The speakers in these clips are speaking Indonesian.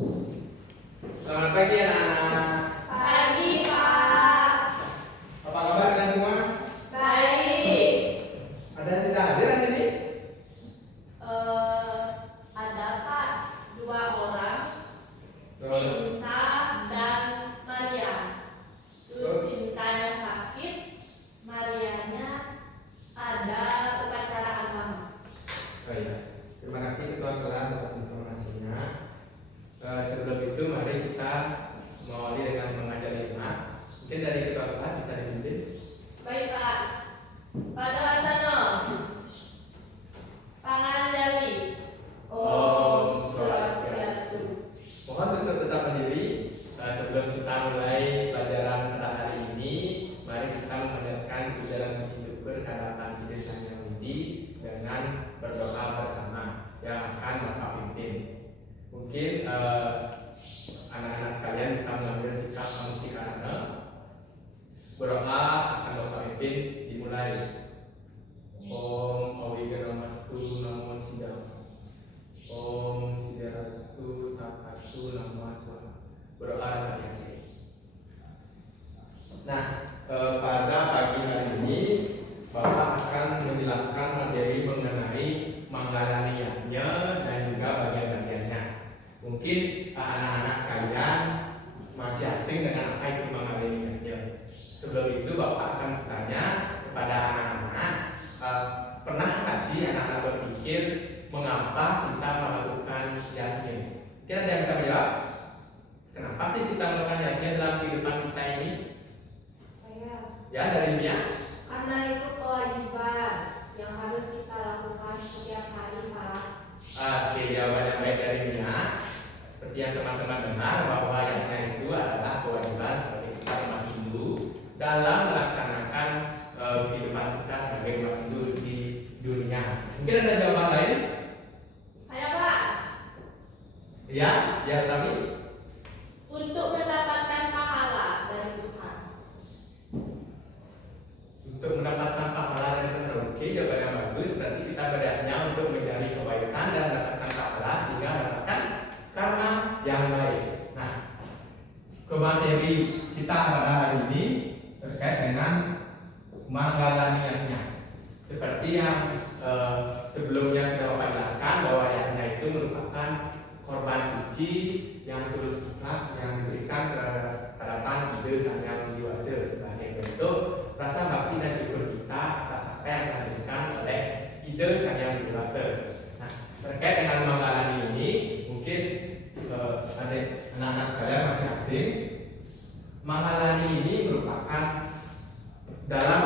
Selamat pagi anak-anak. Pagi, Pak. Apa kabar kalian semua? Baik. Ada yang tidak hadir hari ini? Ada Pak, 2 orang, Dua. Sinta dan Maria. Terus Sintanya sakit, Marianya ada upacara agama. Oh iya. Terima kasih ketua kelas atas informasinya. Sebelum itu mari kita mengawali dengan mengajar hikmah. Mungkin dari ketua kelas bisa dipimpin. Baik, Pak. Pada asana. Pangandawi. Om Swastiastu. Mohon untuk tetap berdiri. Sebelum kita mulai pelajaran pada hari ini, mari kita mengajarkan ujaran puji syukur kehadiran Yesus Sang Hyang Widi dengan berdoa bersama yang akan Bapak pimpin. Mungkin anak-anak sekalian bisa mengambil sikap mustika berdoa akan Bapak pimpin dimulai. Om Awiganamastu Namo Siddham. Om Siddharastu Takastu Nama Swaha. Berdoa hati-hati. Nah, pada pagi hari ini Bapak akan menjelaskan materi mengenai manggalaniyanya dan juga bagian-bagiannya. Mungkin anak-anak sekalian masih asing dengan apa itu manggalaniyanya. Sebelum itu Bapak akan bertanya kepada anak-anak, pernah nggak sih anak-anak berpikir mengapa kita melakukan yajna? Kira ada yang bisa menjawab? Kenapa sih kita melakukan yajna dalam kehidupan kita ini? Saya, Ya, dari Mia. karena itu kewajiban yang harus kita lakukan setiap hari, Pak. Oke, jawaban yang baik dari Mia. Seperti yang teman-teman dengar bahwa yajna itu adalah kewajiban sebagai kita umat Hindu dalam melaksanakan kehidupan kita sebagai umat Hindu di dunia. Mungkin ada jawaban lain? Ayo, Pak. Ya, ya tapi. Untuk mendapatkan pahala dari Tuhan. Untuk mendapatkan pahala dari Tuhan. Oke, jawaban yang bagus. Berarti kita berniatnya untuk mencari kebaikan dan mendapatkan pahala sehingga mendapatkan karma yang baik. Nah, ke materi kita pada hari ini terkait dengan manggalaniyanya. Seperti yang sebelumnya sudah Bapak jelaskan bahwa yajna itu merupakan korban suci yang terus ikhlas yang diberikan terhadap ide Sang Hyang Widi Wasa sebagai bentuk rasa bakti dan syukur kita atas apa yang telah diberikan oleh ide Sang Hyang Widi Wasa. Nah, terkait dengan manggalani ini, mungkin anak-anak sekalian masih asing. Manggalani ini merupakan dalam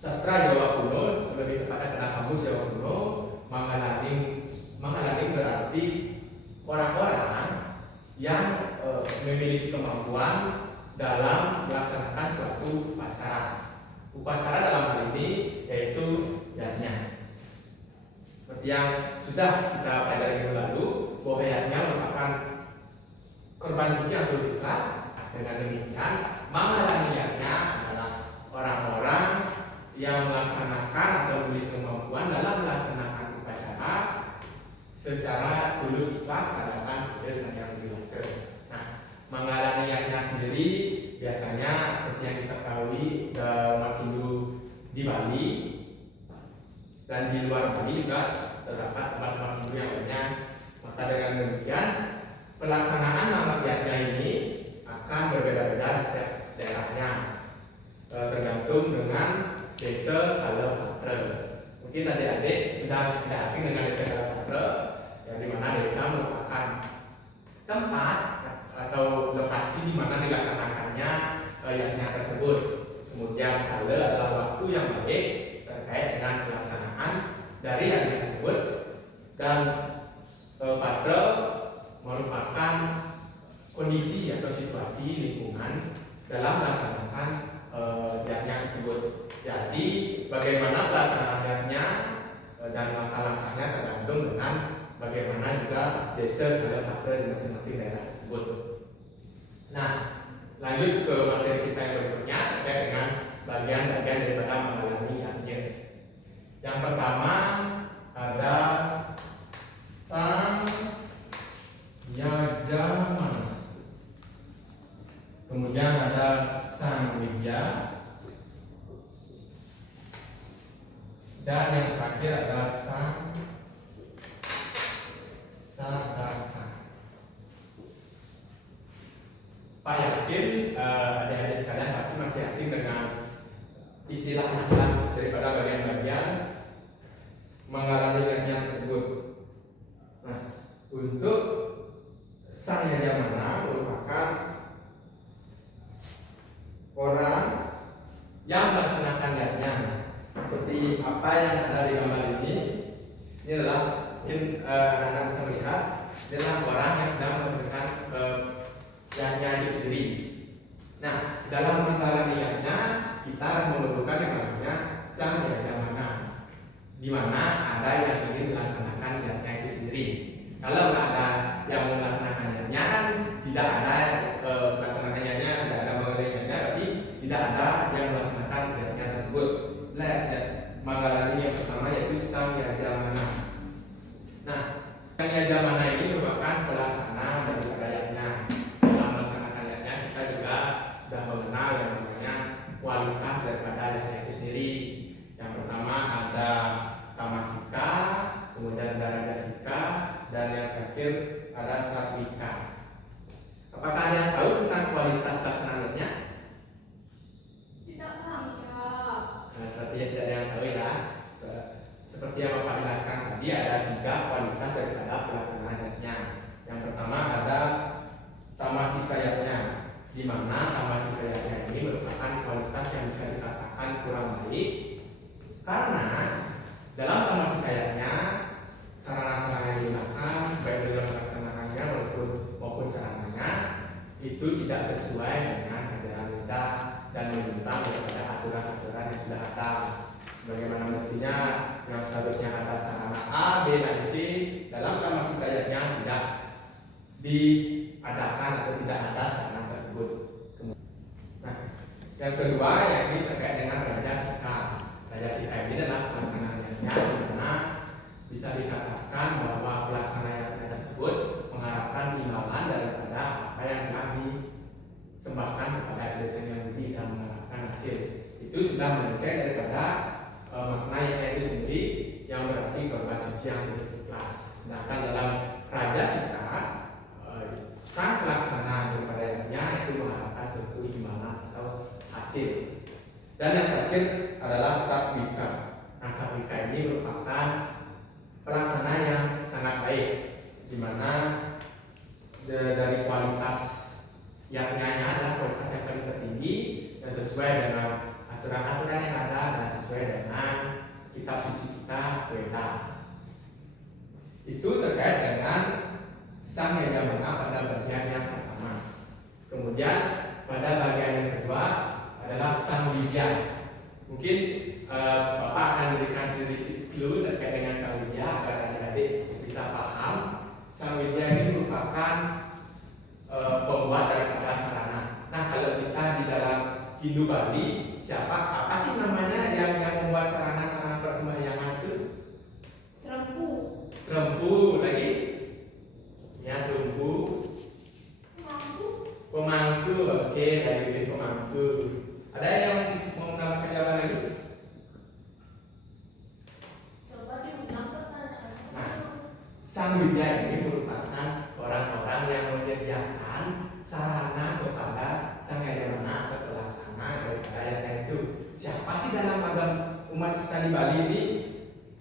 sastra Jawa kuno, lebih tepatnya dalam kamus Jawa kuno, manggalani berarti orang-orang yang memiliki kemampuan dalam melaksanakan suatu upacara. Upacara dalam hal ini yaitu yajna. Seperti yang sudah kita pelajari minggu lalu, bahwa yajna merupakan korban suci yang terus ikhlas. Dengan demikian, manggalaniyanya adalah orang-orang yang melaksanakan atau memiliki kemampuan dalam melaksanakan upacara secara tulus ikhlas hadapan Ide Sang Hyang Widi Wasa. Nah, manggalaniyanya sendiri biasanya seperti yang kita ketahui umat Hindu di Bali dan di luar Bali juga terdapat tempat-tempat Hindu yang lainnya. Maka dengan demikian pelaksanaan manggalaniyanya ini akan berbeda-beda di setiap daerahnya, tergantung dengan desa Kalapatra. Mungkin adik-adik sudah tidak asing dengan desa Kalapatra, yang dimana desa merupakan tempat atau lokasi di mana dilaksanakannya yajna tersebut. Kemudian kala adalah waktu yang baik terkait dengan pelaksanaan dari yajna tersebut, dan patra merupakan kondisi atau situasi lingkungan dalam melaksanakan yajna tersebut. Jadi bagaimana pelaksanaannya dan langkah-langkahnya tergantung dengan bagaimana juga desa Kalapatra di masing-masing daerah tersebut. Nah, lanjut ke materi kita yang berikutnya terkait dengan bagian-bagian daripada mengalami yajna. Yang pertama ada sang yaja yakin adik-adik sekalian pasti masih asing dengan istilah-istilah daripada bagian-bagian mengalami niatnya tersebut. Nah, untuk sang Yajamana merupakan orang yang melaksanakan niatnya. Seperti apa yang ada di gambar ini adalah mungkin anak-anak bisa melihat, ini adalah orang yang sedang melakukan niatnya itu sendiri. Nah, dalam menjalani niatnya kita harus memerlukan yang namanya sang Yajamana, di mana ada yang ingin melaksanakan niatnya itu sendiri. Kalau nggak ada yang melaksanakan niatnya, kan tidak ada melaksanakan niatnya, tidak ada mengenai niatnya, tapi tidak ada yang melaksanakan niatnya tersebut. Manggalan ini yang pertama yaitu sang Yajamana. Nah, sang Yajamana ini merupakan pelaksana dari niatnya. Dalam melaksanakan niatnya kita juga sudah mengenal yang namanya kualitas daripada niatnya itu sendiri. Yang pertama ada tamasika, kemudian ada rajasika, dan yang terakhir ada satwika. Apakah ada yang tahu tentang kualitas pelaksanaannya? Tidak tahu. Nah, sepertinya tidak ada yang tahu ya. Seperti yang Bapak jelaskan tadi, ada 3 kualitas daripada pelaksanaannya. Yang pertama ada tamasikayatnya, di mana tamasikayatnya ini merupakan kualitas yang bisa dikatakan kurang baik karena dalam tamasikayatnya sarana-sarana yang digunakan baik dalam pelaksanaannya maupun sarananya itu tidak sesuai dengan ajaran kita dan menentang daripada aturan-aturan yang sudah ada. Bagaimana mestinya yang seharusnya ada sarana A, B, dan C dalam tamasikayatnya tidak diadakan atau tidak ada sarana tersebut. Nah, yang kedua yakni terkait dengan rajasika. Rajasika ini adalah pelaksanaannya, di mana bisa dikatakan bahwa pelaksanaan tersebut mengharapkan imbalan daripada apa yang telah disembahkan kepada dosen yang lebih dan mengharapkan hasil. Itu sudah melenceng daripada makna yang itu sendiri, yang berarti korban suci yang berikhlas. Sedangkan dalam rajasika sang pelaksana daripada yatnya itu mengharapkan suatu imbalan atau hasil. Dan yang terakhir adalah satwika. Nah, satwika ini merupakan pelaksana yang sangat baik, di mana dari kualitas yatnya adalah kualitas yang paling tertinggi dan sesuai dengan aturan-aturan yang ada dan sesuai dengan kitab suci kita Weda. Itu terkait dengan sang Yajamana pada bagian yang pertama. Kemudian pada bagian yang kedua adalah sang Widya. Mungkin Bapak akan memberikan sedikit clue terkait dengan sang Widya agar adik-adik bisa paham. Sang Widya ini merupakan pembuat daripada sarana. Nah, kalau kita di dalam Hindu Bali, apa sih namanya yang membuat sarana-sarana persembahyangan itu? Serempu. Serempu lagi? Ya, serempu. Pemangku. Pemangku, oke, dari pemangku. Ada yang mau menambahkan jawaban lagi? Coba diulang pertanyaan. Nah, sang Widya ini merupakan orang-orang yang menyediakan sarana kepada sang Yajamana atau pelaksana daripada yatnya itu. Siapa sih dalam agama umat kita di Bali ini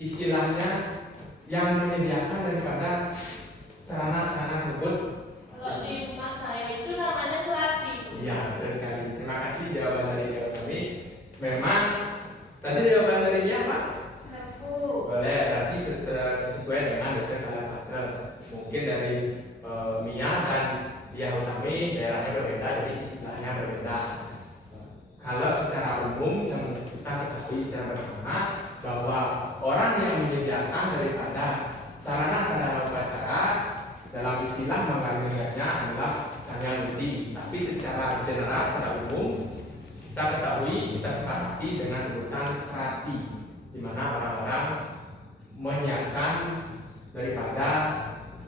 istilahnya yang menyediakan daripada sarana-sarana tersebut? Kalau di rumah saya itu namanya selati. Iya, betul sekali. Terima kasih jawaban dari kami. Memang tadi jawaban darinya apa? Serempu. Boleh, berarti sesuai dengan dosen Kalapatra. Mungkin dari Mia dan Dia Utami daerahnya berbeda, jadi istilahnya berbeda. Kalau secara umum yang kita ketahui secara bersama bahwa orang yang menyediakan daripada sarana-sarana upacara dalam istilah mengandungnya adalah sang yang Budi. Tapi secara general, secara umum kita ketahui, kita sepakati dengan sebutan sati, di mana orang-orang menyiapkan daripada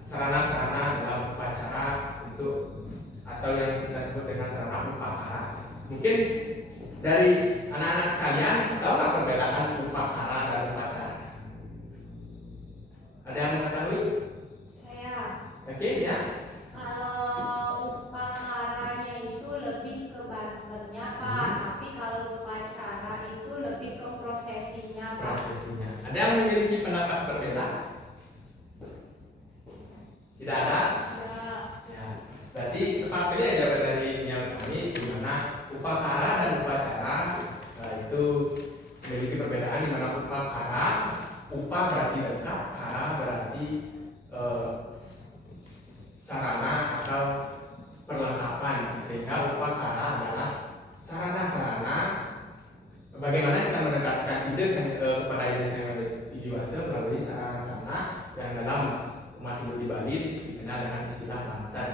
sarana-sarana dalam upacara untuk atau yang kita sebut dengan sarana upacara. Mungkin dari anak-anak sekalian tahu nggak perbedaan upacara dan upacara? Ada yang mengetahui? Saya. Oke, ya. Kalau upacaranya itu lebih Tidak ada? Ya. Berarti lepas saja ya dari yang kami di mana upacara dan upacara itu memiliki perbedaan, di mana upacara, upa berarti lengkap, kara berarti sarana atau perlengkapan, sehingga upacara adalah sarana-sarana bagaimana kita mendekatkan ide kepada ide yang dewasa melalui sarana-sarana yang dalam umat Hindu di Bali dikenal dengan istilah mantan.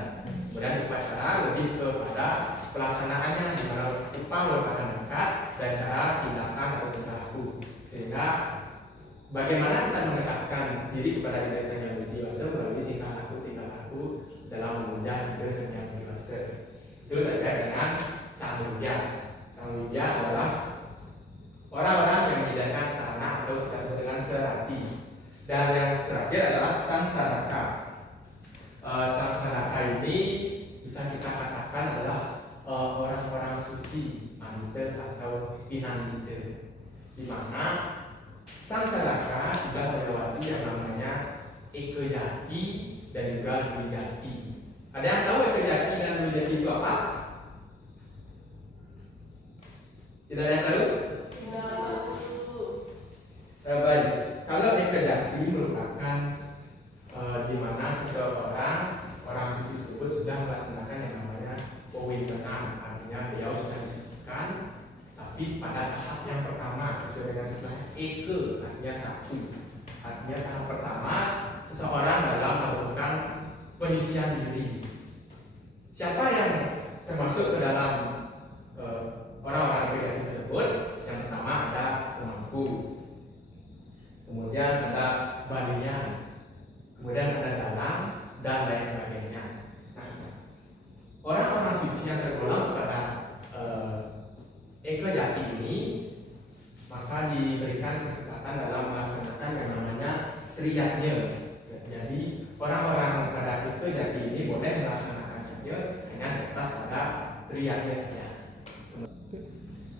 Kemudian upacara lebih kepada pelaksanaannya, di mana upah merupakan dekat dan cara tindakan atau tingkah laku, sehingga bagaimana kita mendekatkan diri kepada ide yang dewasa melalui tingkah laku dalam menunjang ide yang dewasa. Itu terkait dengan sang widya. Sang widya adalah orang-orang yang menyediakan sarana atau kita sebut dengan serati. Dan yang terakhir adalah sang saraka. Sang saraka ini bisa kita katakan adalah orang-orang suci, manita atau inandita, di mana sang saraka sudah melewati yang namanya eka jati dan juga dwi jati. Ada yang tahu eka jati dan dwi jati itu apa? Tidak ada yang tahu? Baik, kalau eka jati merupakan di mana seseorang, orang suci tersebut sudah melaksanakan yang namanya pewibanan, artinya beliau sudah disucikan, tapi pada tahap yang pertama sesuai dengan istilah eka, artinya satu. Artinya tahap pertama seseorang dalam melakukan penyucian diri. Siapa yang termasuk ke dalam orang-orang eka jati tersebut? Yang pertama ada pemangku, kemudian ada balinya, kemudian ada dalang dan lain sebagainya. Nah, orang-orang suci yang tergolong pada eka jati ini maka diberikan kesempatan dalam melaksanakan yang namanya triyatnya. Jadi orang-orang pada eka jati ini boleh melaksanakan saja hanya sebatas pada triyatnya saja.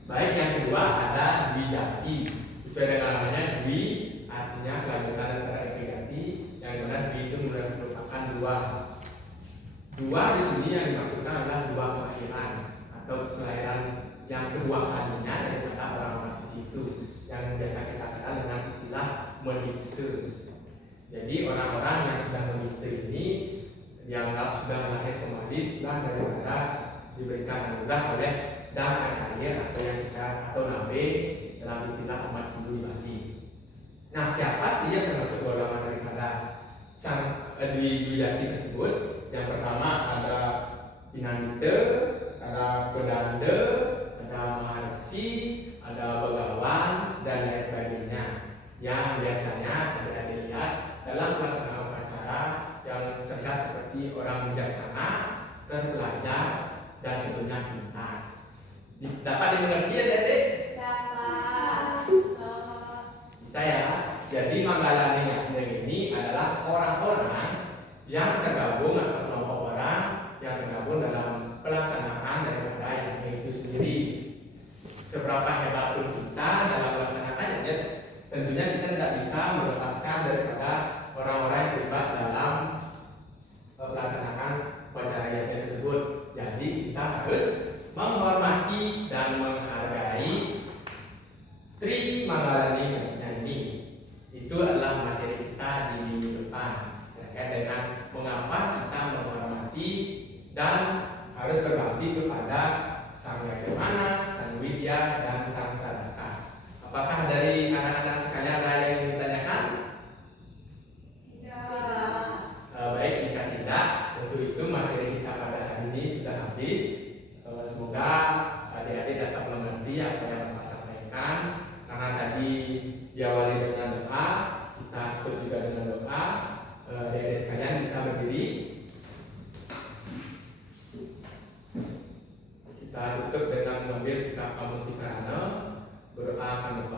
Baik, yang kedua ada dwi jati. Sesuai dengan namanya, dwi artinya kelanjutan dari eka jati, yang mana dwi itu merupakan dua. Dua di sini yang dimaksudkan adalah dua kelahiran atau kelahiran yang kedua kalinya daripada orang-orang suci itu, yang biasa kita kenal dengan istilah menikse. Jadi orang-orang yang sudah menikse ini dianggap sudah lahir kembali setelah daripada diberikan anugerah oleh dan acair atau yang kita atau nabe dalam istilah umat Hindu di Bali. Nah, siapa sih yang termasuk golongan daripada sang dwi jati tersebut? Yang pertama ada Inandita, ada Pedanda, ada Maharsi, ada Begawan dan lain sebagainya, yang biasanya ada dilihat dalam pelaksanaan upacara yang terlihat seperti orang bijaksana, terpelajar dan tentunya pintar. Dapat dimengerti ya, Dek? Dapat. Bisa ya. Jadi Manggalani ini adalah orang-orang yang tergabung atau kelompok orang yang tergabung dalam pelaksanaan daripada yang itu sendiri. Seberapa hebat pun kita dalam melaksanakannya, tentunya kita tidak bisa melepaskan daripada orang-orang yang terlibat dalam pelaksanaan upacara yang tersebut. Jadi kita harus menghormati dan menghargai Tri Manggalani ini. Itu adalah materi kita di depan terkait dengan mengapa kita menghormati dan harus berbakti kepada Sang Yajamana, Sang Widya, dan Sang Sadaka. Apakah dari anak-anak sekalian ada yang ingin ditanyakan? Tidak. Baik, jika tidak, tentu itu materi kita pada hari ini sudah habis. Semoga adik-adik dapat mengerti apa yang Bapak sampaikan. Karena tadi diawali dengan doa, kita tutup juga dengan doa. Adik-adik sekalian bisa berdiri. Kita tutup dengan mengambil sikap pamustikarana, berdoa akan Bapak.